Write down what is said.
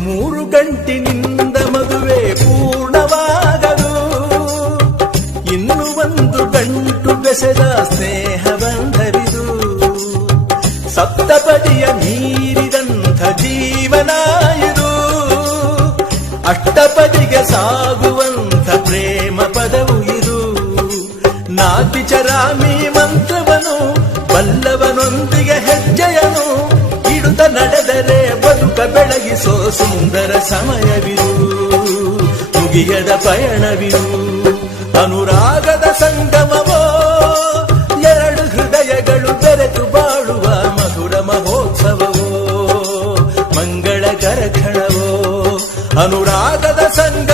3 ಗಂಟಿನಿಂದ ಮದುವೆ ಪೂರ್ಣವಾಗಲು ಇನ್ನು 1 ಗಂಟು ಬೆಸೆದ ಸ್ನೇಹ ಬಂಧವಿದು. ಸಪ್ತಪದಿಯ ಮೀರಿದಂಥ ಜೀವನ ಇದು, ಅಷ್ಟಪದಿಗೆ ಸಾಗುವಂಥ ಪ್ರೇಮ ಪದವು ಇದು. ನಾತಿಚರಾಮಿ ಮಂತ್ರವನು ಬಲ್ಲವನೊಂದಿಗೆ ಹೆಜ್ಜೆಯನು ಇಡುತ್ತ ನಡೆದರೆ ಬದುಕ ಬೆಳಗಿಸೋ ಸುಂದರ ಸಮಯವಿದು. ಮುಗಿಯದ ಪಯಣವಿದು, ಅನುರಾಗದ ಸಂಗಮವೋ, 2 ಹೃದಯಗಳು ಬೆರೆತು ಬಾಳುವ ಮಧುರ ಮಹೋತ್ಸವವೋ, ಮಂಗಳಕರ ಕ್ಷಣವೋ. ಅನುರಾಗದ ಸಂಗ